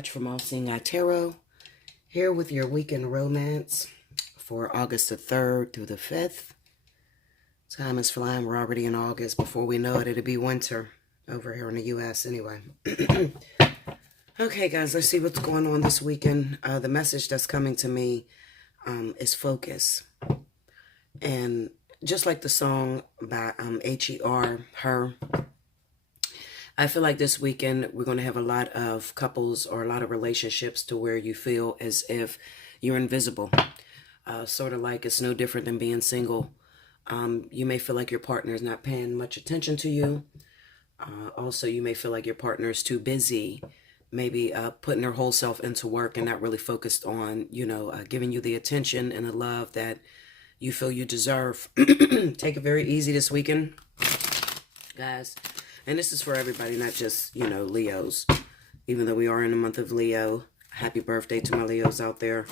Touch from Allseeingeyetarot, here with your weekend romance for August the 3rd through the 5th. Time is flying. We're already in August. Before we know it, it'll be winter over here in the U.S. anyway. Okay, guys, let's see what's going on this weekend. The message that's coming to me is focus. And just like the song by H.E.R., Her, I feel like this weekend we're going to have a lot of couples or a lot of relationships to where you feel as if you're invisible. Sort of like it's no different than being single. You may feel like your partner is not paying much attention to you. Also, you may feel like your partner is too busy, maybe putting their whole self into work and not really focused on, giving you the attention and the love that you feel you deserve. Take it very easy this weekend, guys. And this is for everybody, not just, Leos. Even though we are in the month of Leo, happy birthday to my Leos out there.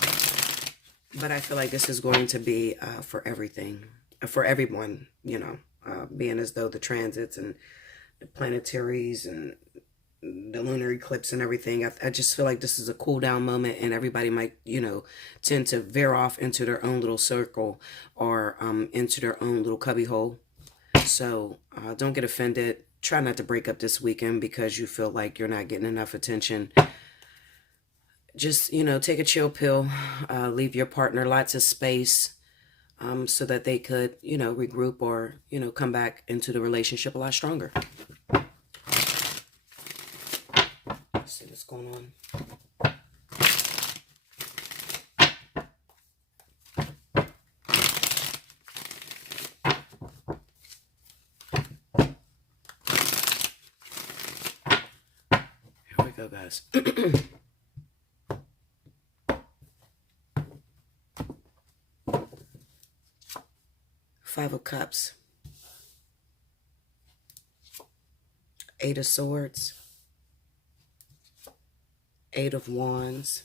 But I feel like this is going to be for everything, for everyone, being as though the transits and the planetaries and the lunar eclipse and everything. I just feel like this is a cool down moment, and everybody might, tend to veer off into their own little circle or into their own little cubby hole. So don't get offended. Try not to break up this weekend because you feel like you're not getting enough attention. Just, take a chill pill. Leave your partner lots of space so that they could, regroup or, come back into the relationship a lot stronger. Let's see what's going on. Here we go, guys. Five of Cups, Eight of Swords, Eight of Wands,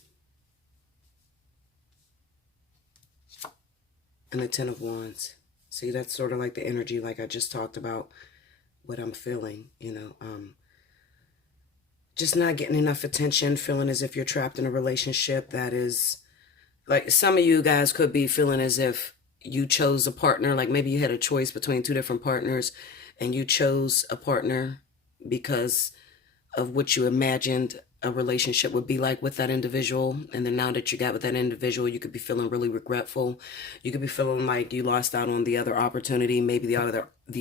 and the Ten of Wands. See, that's sort of like the energy like I just talked about, what I'm feeling, just not getting enough attention, feeling as if you're trapped in a relationship that is, like, some of you guys could be feeling as if you chose a partner, like maybe you had a choice between two different partners and you chose a partner because of what you imagined a relationship would be like with that individual. And then now that you got with that individual, you could be feeling really regretful. You could be feeling like you lost out on the other opportunity. Maybe the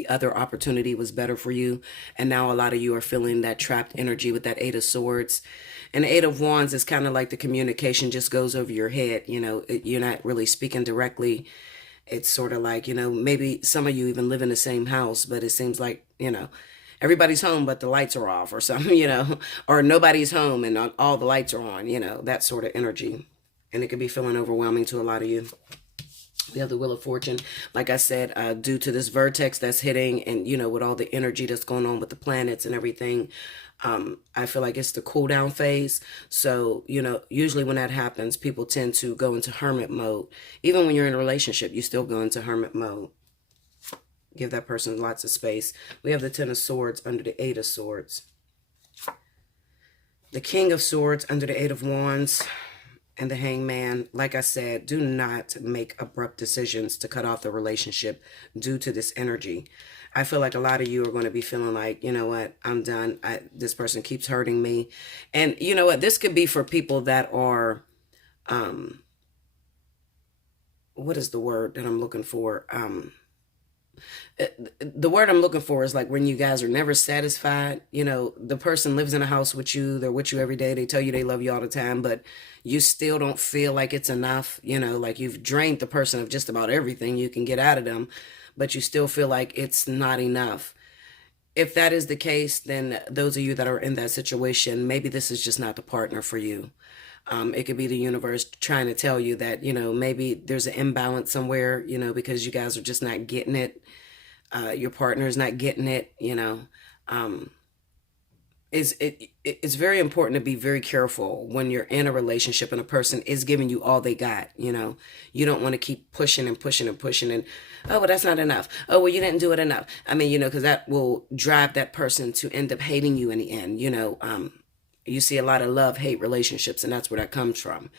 other opportunity was better for you. And now a lot of you are feeling that trapped energy with that Eight of Swords. And the Eight of Wands is kind of like the communication just goes over your head. You're not really speaking directly. It's sort of like, maybe some of you even live in the same house, but it seems like, everybody's home, but the lights are off or something, or nobody's home and all the lights are on, that sort of energy. And it can be feeling overwhelming to a lot of you. We have the Wheel of Fortune, like I said, due to this vertex that's hitting and, with all the energy that's going on with the planets and everything. I feel like it's the cool down phase. So, usually when that happens, people tend to go into hermit mode. Even when you're in a relationship, you still go into hermit mode. Give that person lots of space. We have the Ten of Swords under the Eight of Swords. The King of Swords under the Eight of Wands. And the Hangman. Like I said, do not make abrupt decisions to cut off the relationship due to this energy. I feel like a lot of you are going to be feeling like, you know what, I'm done. This person keeps hurting me. And you know what, this could be for people that are, what is the word that I'm looking for? The word I'm looking for is like when you guys are never satisfied. The person lives in a house with you. They're with you every day. They tell you they love you all the time, but you still don't feel like it's enough. Like you've drained the person of just about everything you can get out of them, but you still feel like it's not enough. If that is the case, then those of you that are in that situation, maybe this is just not the partner for you. It could be the universe trying to tell you that, maybe there's an imbalance somewhere, because you guys are just not getting it. Your partner is not getting it, It's very important to be very careful when you're in a relationship and a person is giving you all they got, You don't want to keep pushing and pushing and pushing and, oh, well, that's not enough. Oh, well, you didn't do it enough. I mean, because that will drive that person to end up hating you in the end, You see a lot of love-hate relationships, and that's where that comes from.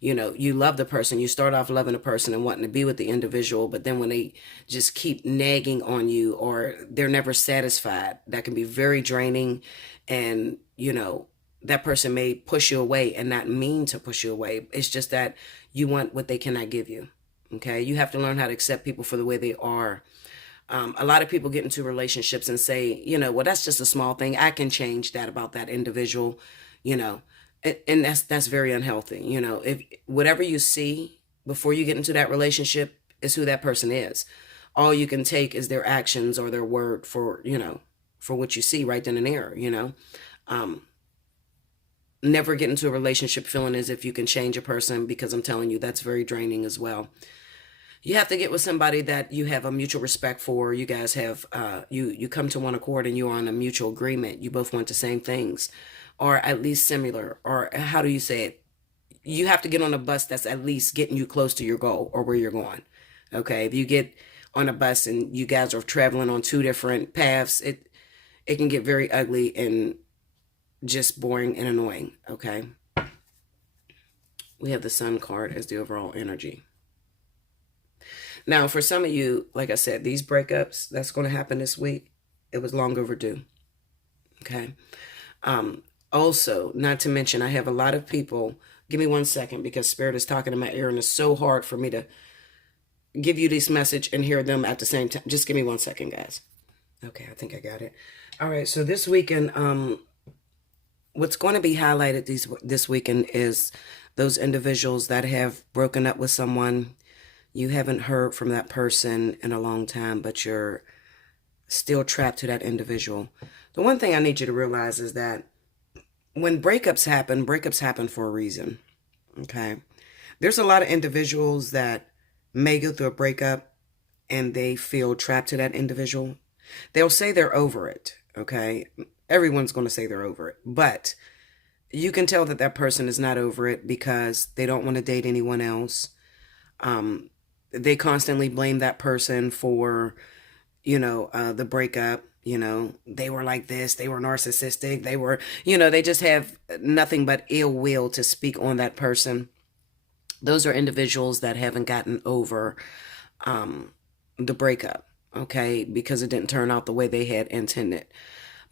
You know, you love the person, you start off loving a person and wanting to be with the individual, but then when they just keep nagging on you or they're never satisfied, that can be very draining. And, you know, that person may push you away and not mean to push you away. It's just that you want what they cannot give you. Okay. You have to learn how to accept people for the way they are. A lot of people get into relationships and say, you know, well, that's just a small thing. I can change that about that individual, you know, and that's very unhealthy. You know, if whatever you see before you get into that relationship is who that person is. All you can take is their actions or their word for, you know, for what you see right then and there, you know. Um, Never get into a relationship feeling as if you can change a person, because I'm telling you, that's very draining as well. You have to get with somebody that you have a mutual respect for. You guys have you come to one accord and you're on a mutual agreement. You both want the same things, or at least similar. Or how do you say it? You have to get on a bus that's at least getting you close to your goal or where you're going. Okay, if you get on a bus and you guys are traveling on two different paths, it can get very ugly and just boring and annoying. Okay, we have the Sun card as the overall energy. Now, for some of you, like I said, these breakups that's going to happen this week, it was long overdue. Okay. Also, not to mention, I have a lot of people. Give me 1 second, because Spirit is talking in my ear and it's so hard for me to give you this message and hear them at the same time. Just give me 1 second, guys. Okay, I think I got it. All right, so this weekend, what's going to be highlighted this weekend is those individuals that have broken up with someone. You haven't heard from that person in a long time, but you're still trapped to that individual. The one thing I need you to realize is that when breakups happen for a reason. Okay. There's a lot of individuals that may go through a breakup and they feel trapped to that individual. They'll say they're over it. Okay. Everyone's going to say they're over it, but you can tell that that person is not over it because they don't want to date anyone else. They constantly blame that person for, you know, the breakup. You know, they were like this, they were narcissistic, they were, you know, they just have nothing but ill will to speak on that person. Those are individuals that haven't gotten over the breakup, okay, because it didn't turn out the way they had intended.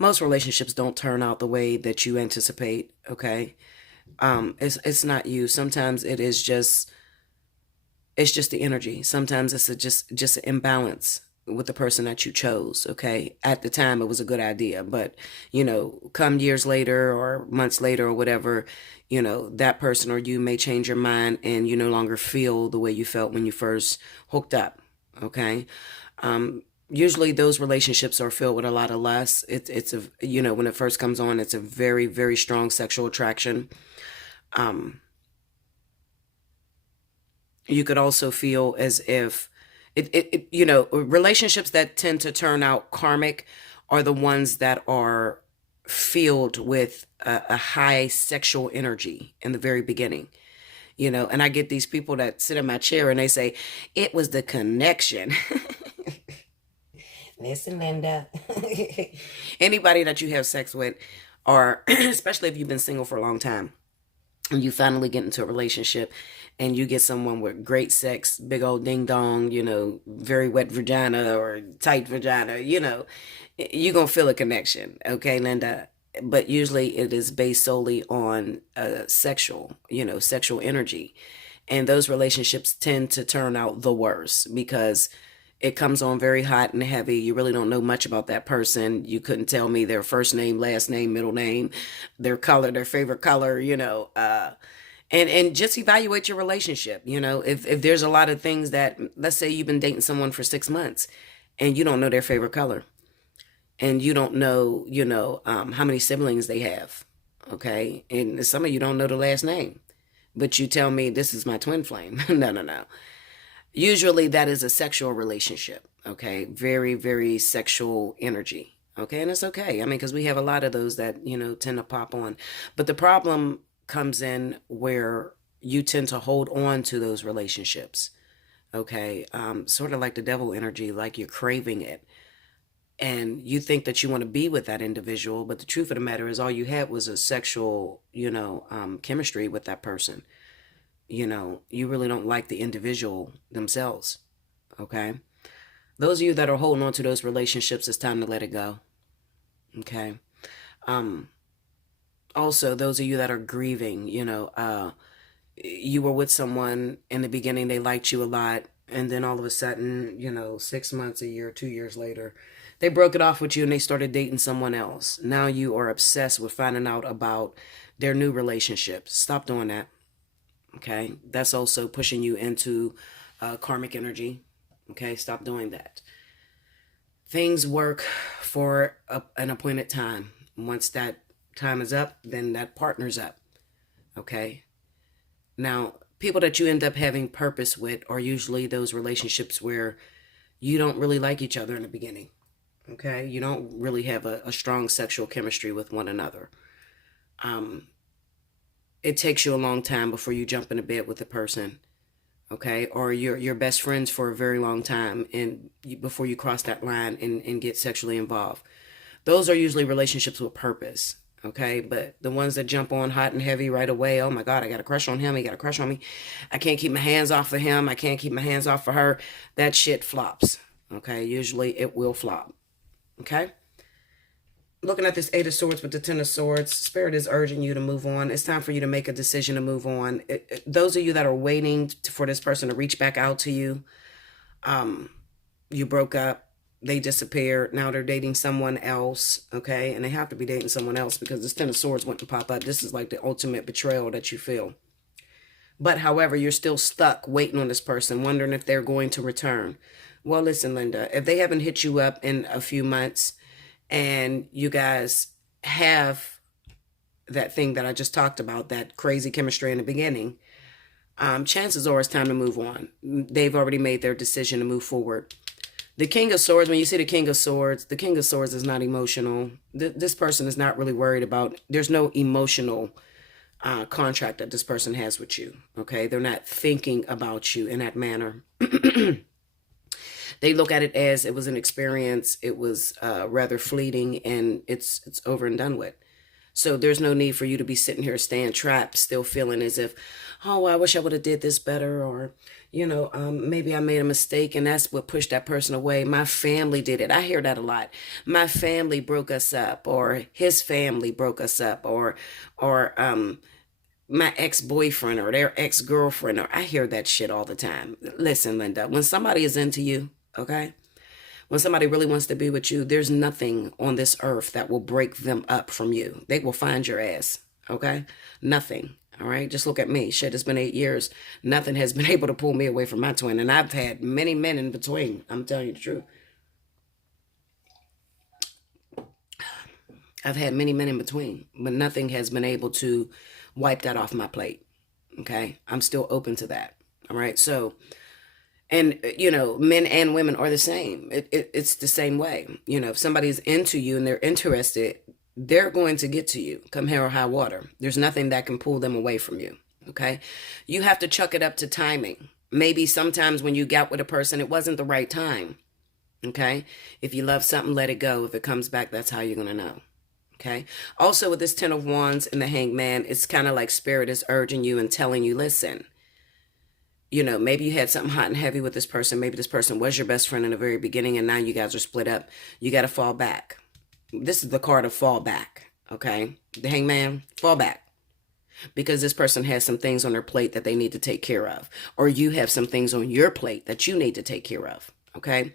Most relationships don't turn out the way that you anticipate, okay? It's not you. Sometimes it's just the energy. Sometimes it's just an imbalance with the person that you chose. Okay. At the time, it was a good idea, but you know, come years later or months later or whatever, you know, that person or you may change your mind and you no longer feel the way you felt when you first hooked up. Okay. Usually those relationships are filled with a lot of lust. It's a, you know, when it first comes on, it's a very, very strong sexual attraction. You could also feel as if you know, relationships that tend to turn out karmic are the ones that are filled with a high sexual energy in the very beginning. You know, and I get these people that sit in my chair and they say, it was the connection. Listen, Linda. Anybody that you have sex with, or especially if you've been single for a long time, and you finally get into a relationship and you get someone with great sex, big old ding dong, you know, very wet vagina or tight vagina, you know, you're going to feel a connection. Okay, Linda. But usually it is based solely on sexual, you know, sexual energy. And those relationships tend to turn out the worst because it comes on very hot and heavy. You really don't know much about that person. You couldn't tell me their first name, last name, middle name, their color, their favorite color, you know, and just evaluate your relationship. You know, if there's a lot of things that, let's say you've been dating someone for 6 months and you don't know their favorite color and you don't know, you know, how many siblings they have. Okay. And some of you don't know the last name, but you tell me this is my twin flame. No. Usually that is a sexual relationship, okay? Very, very sexual energy, okay? And it's okay. I mean, because we have a lot of those that, you know, tend to pop on. But the problem comes in where you tend to hold on to those relationships, okay? Sort of like the devil energy, like you're craving it. and you think that you want to be with that individual, but the truth of the matter is all you had was a sexual, chemistry with that person. You really don't like the individual themselves. Okay. Those of you that are holding on to those relationships, it's time to let it go. Okay. Also, those of you that are grieving, you were with someone in the beginning, they liked you a lot, and then all of a sudden, 6 months, a year, 2 years later, they broke it off with you and they started dating someone else. Now you are obsessed with finding out about their new relationship. Stop doing that. Okay. That's also pushing you into karmic energy. Okay. Stop doing that. Things work for an appointed time. Once that time is up, then that partner's up. Okay. Now, people that you end up having purpose with are usually those relationships where you don't really like each other in the beginning. Okay. You don't really have a strong sexual chemistry with one another. It takes you a long time before you jump into bed with a person. Okay. Or you're best friends for a very long time and before you cross that line and get sexually involved. Those are usually relationships with purpose. Okay. But the ones that jump on hot and heavy right away, oh my God, I got a crush on him. He got a crush on me. I can't keep my hands off of him. I can't keep my hands off of her. That shit flops. Okay. Usually it will flop. Okay. Looking at this 8 of Swords with the 10 of Swords, Spirit is urging you to move on. It's time for you to make a decision to move on. Those of you that are waiting for this person to reach back out to you, you broke up, they disappeared, now they're dating someone else, okay? And they have to be dating someone else because this 10 of Swords wouldn't pop up. This is like the ultimate betrayal that you feel. But however, you're still stuck waiting on this person, wondering if they're going to return. Well, listen, Linda, if they haven't hit you up in a few months, and you guys have that thing that I just talked about, that crazy chemistry in the beginning, chances are it's time to move on. They've already made their decision to move forward. The King of Swords, when you see the King of Swords is not emotional. This person is not really worried about, there's no emotional contract that this person has with you. Okay. They're not thinking about you in that manner. They look at it as it was an experience. It was rather fleeting and it's over and done with. So there's no need for you to be sitting here staying trapped, still feeling as if, oh, I wish I would have did this better. Or, maybe I made a mistake and that's what pushed that person away. My family did it. I hear that a lot. My family broke us up, or his family broke us up, or my ex-boyfriend or their ex-girlfriend. Or I hear that shit all the time. Listen, Linda, when somebody is into you, okay? When somebody really wants to be with you, there's nothing on this earth that will break them up from you. They will find your ass, okay? Nothing, all right? Just look at me. Shit, it's been 8 years. Nothing has been able to pull me away from my twin. And I've had many men in between. I'm telling you the truth. I've had many men in between, but nothing has been able to wipe that off my plate, okay? I'm still open to that, all right? So, and, men and women are the same. It's the same way. If somebody's into you and they're interested, they're going to get to you, come hell or high water. There's nothing that can pull them away from you, okay? You have to chuck it up to timing. Maybe sometimes when you got with a person, it wasn't the right time, okay? If you love something, let it go. If it comes back, that's how you're going to know, okay? Also, with this 10 of Wands and the Hanged Man, it's kind of like Spirit is urging you and telling you, listen, maybe you had something hot and heavy with this person. Maybe this person was your best friend in the very beginning and now you guys are split up. You got to fall back. This is the card of fall back, okay? The Hanged Man, fall back. Because this person has some things on their plate that they need to take care of. Or you have some things on your plate that you need to take care of, okay?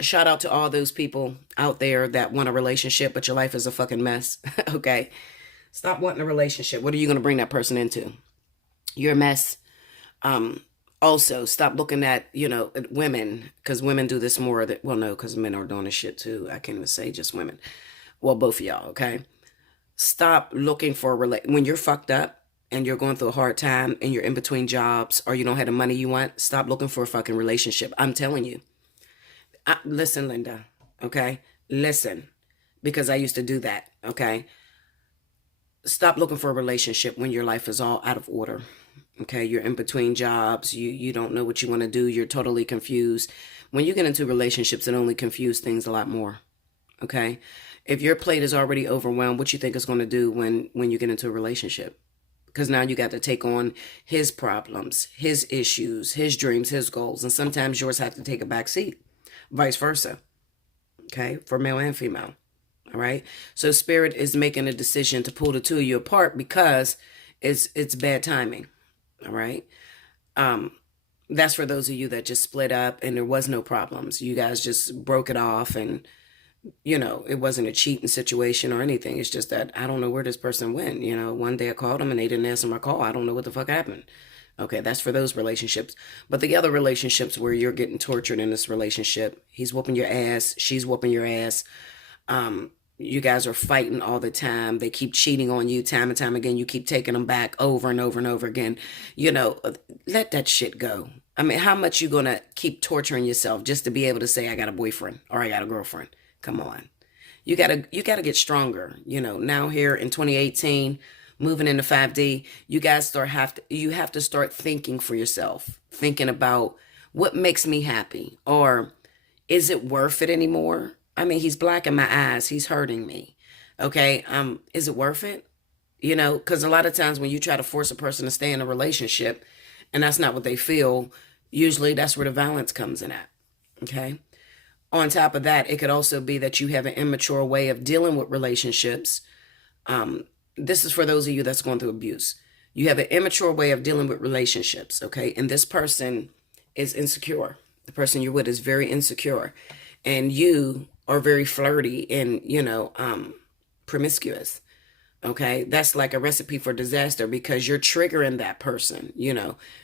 Shout out to all those people out there that want a relationship, but your life is a fucking mess, okay? Stop wanting a relationship. What are you going to bring that person into? You're a mess. Also, stop looking at, at women, because women do this more. Well, no, because men are doing this shit too. I can't even say just women. Well, both of y'all, okay? Stop looking for when you're fucked up and you're going through a hard time and you're in between jobs or you don't have the money you want. Stop looking for a fucking relationship. I'm telling you. Listen, Linda, okay? Listen, because I used to do that, okay? Stop looking for a relationship when your life is all out of order. Okay, you're in between jobs. You don't know what you want to do. You're totally confused. When you get into relationships, it only confuses things a lot more. Okay? If your plate is already overwhelmed, what you think is going to do when you get into a relationship? Because now you got to take on his problems, his issues, his dreams, his goals. And sometimes yours have to take a back seat. Vice versa. Okay? For male and female. All right? So Spirit is making a decision to pull the two of you apart because it's bad timing. All right? That's for those of you that just split up and there was no problems. You guys just broke it off and, it wasn't a cheating situation or anything. It's just that I don't know where this person went. One day I called them and they didn't answer my call. I don't know what the fuck happened. Okay, that's for those relationships. But the other relationships where you're getting tortured in this relationship, he's whooping your ass, she's whooping your ass. You guys are fighting all the time. They keep cheating on you time and time again. You keep taking them back over and over and over again. Let that shit go. I mean, how much you gonna keep torturing yourself just to be able to say, I got a boyfriend or I got a girlfriend? Come on. You gotta get stronger. Now here in 2018, moving into 5D, you guys you have to start thinking for yourself, thinking about what makes me happy, or is it worth it anymore? I mean, he's blacking my eyes. He's hurting me. Okay. Is it worth it? Because a lot of times when you try to force a person to stay in a relationship and that's not what they feel, usually that's where the violence comes in at. Okay. On top of that, it could also be that you have an immature way of dealing with relationships. This is for those of you that's going through abuse. You have an immature way of dealing with relationships. Okay. And this person is insecure. The person you're with is very insecure. And you are very flirty and, promiscuous. Okay. That's like a recipe for disaster because you're triggering that person.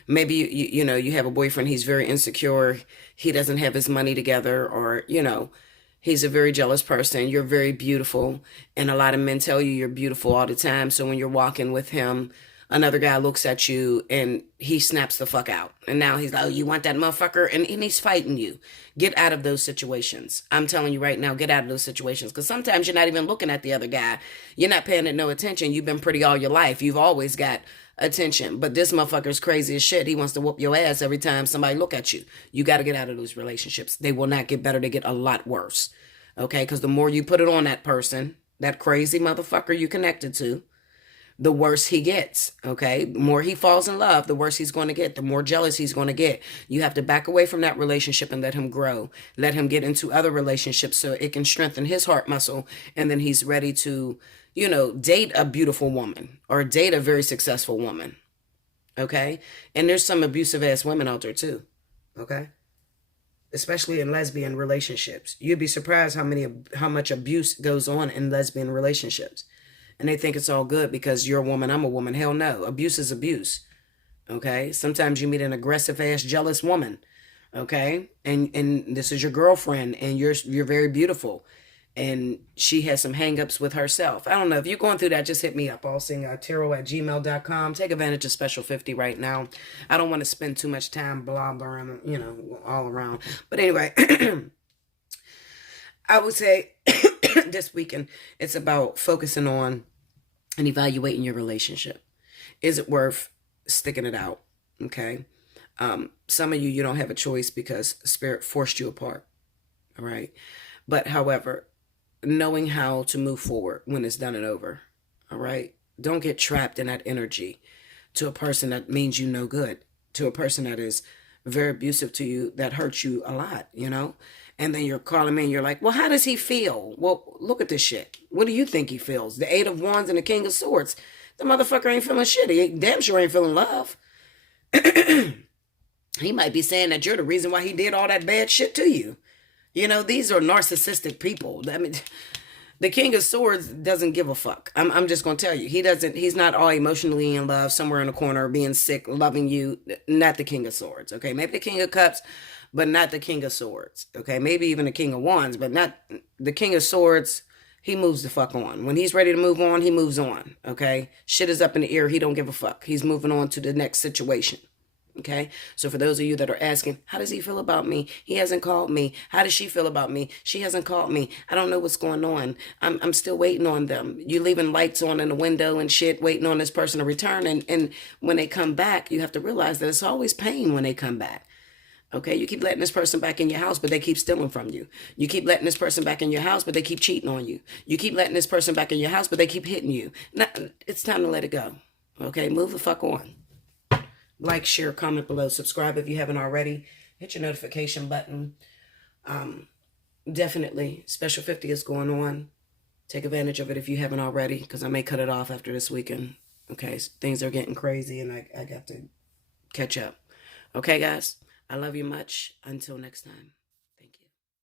Maybe, you have a boyfriend. He's very insecure. He doesn't have his money together or, he's a very jealous person. You're very beautiful. And a lot of men tell you you're beautiful all the time. So when you're walking with him, another guy looks at you and he snaps the fuck out. And now he's like, oh, you want that motherfucker? And he's fighting you. Get out of those situations. I'm telling you right now, get out of those situations. Because sometimes you're not even looking at the other guy. You're not paying it no attention. You've been pretty all your life. You've always got attention. But this motherfucker's crazy as shit. He wants to whoop your ass every time somebody look at you. You got to get out of those relationships. They will not get better. They get a lot worse. Okay? Because the more you put it on that person, that crazy motherfucker you connected to, the worse he gets, okay? The more he falls in love, the worse he's going to get, the more jealous he's going to get. You have to back away from that relationship and let him grow. Let him get into other relationships so it can strengthen his heart muscle. And then he's ready to, date a beautiful woman or date a very successful woman, okay? And there's some abusive ass women out there too, okay? Especially in lesbian relationships. You'd be surprised how much abuse goes on in lesbian relationships. And they think it's all good because you're a woman, I'm a woman. Hell no. Abuse is abuse. Okay? Sometimes you meet an aggressive ass, jealous woman. Okay? And this is your girlfriend and you're very beautiful. And she has some hangups with herself. I don't know. If you're going through that, just hit me up. Allseeingeyetarot@gmail.com. Take advantage of Special 50 right now. I don't want to spend too much time blabbering, all around. But anyway, I would say this weekend, it's about focusing on and evaluating your relationship. Is it worth sticking it out? Okay. Some of you don't have a choice because Spirit forced you apart. All right. But however, knowing how to move forward when it's done and over. All right. Don't get trapped in that energy to a person that means you no good, to a person that is very abusive to you, that hurts you a lot, And then you're calling me and you're like, well, how does he feel? Well, look at this shit. What do you think he feels? The 8 of Wands and the King of Swords. The motherfucker ain't feeling shit. He damn sure ain't feeling love. He might be saying that you're the reason why he did all that bad shit to you. These are narcissistic people. I mean, the King of Swords doesn't give a fuck. I'm just going to tell you. He's not all emotionally in love, somewhere in a corner, being sick, loving you. Not the King of Swords, okay? Maybe the King of Cups, but not the King of Swords, okay? Maybe even the King of Wands, but not the King of Swords. He moves the fuck on. When he's ready to move on, he moves on, okay? Shit is up in the air. He don't give a fuck. He's moving on to the next situation, okay? So for those of you that are asking, how does he feel about me? He hasn't called me. How does she feel about me? She hasn't called me. I don't know what's going on. I'm still waiting on them. You leaving lights on in the window and shit, waiting on this person to return. And when they come back, you have to realize that it's always pain when they come back. Okay, you keep letting this person back in your house, but they keep stealing from you. You keep letting this person back in your house, but they keep cheating on you. You keep letting this person back in your house, but they keep hitting you. Now, it's time to let it go. Okay, move the fuck on. Like, share, comment below, subscribe if you haven't already. Hit your notification button. Definitely, Special 50 is going on. Take advantage of it if you haven't already, because I may cut it off after this weekend. Okay, so things are getting crazy, and I got to catch up. Okay, guys, I love you much. Until next time.